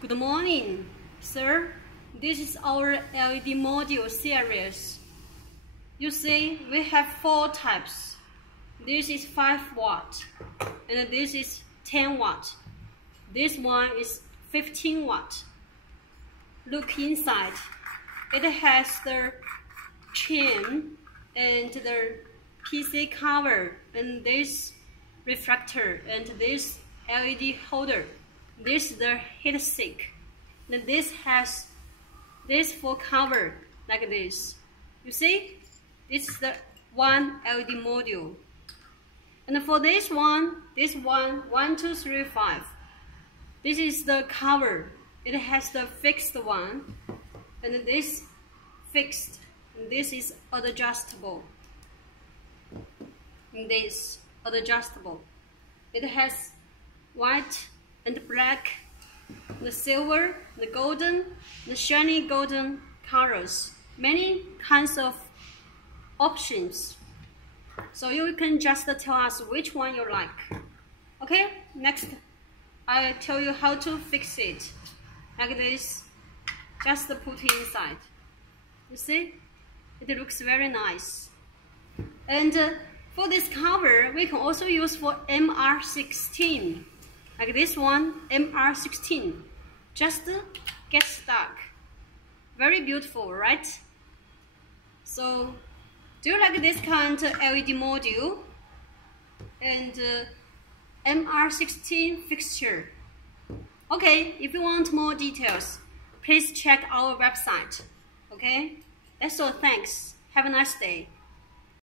Good morning, sir. This is our LED module series. You see, we have 4 types. This is 5 watt, and this is 10 watt. This one is 15 watt. Look inside. It has the chain and the PC cover, and this reflector, and this LED holder. This is the heat sink. And this has this full cover like this. You see, this is the one LED module. And for this one, 1, 2, 3, 5. This is the cover. It has the fixed one, and this fixed, and this is adjustable. And this adjustable. It has white and black, the silver, the golden, the shiny golden colors. Many kinds of options. So you can just tell us which one you like. Okay, next I'll tell you how to fix it. Like this, just put inside. You see, it looks very nice. And for this cover, we can also use for MR16. Like this one, MR16. Just get stuck. Very beautiful, right? So, do you like this kind of LED module? And MR16 fixture. Okay, if you want more details, please check our website. Okay? That's all, thanks. Have a nice day.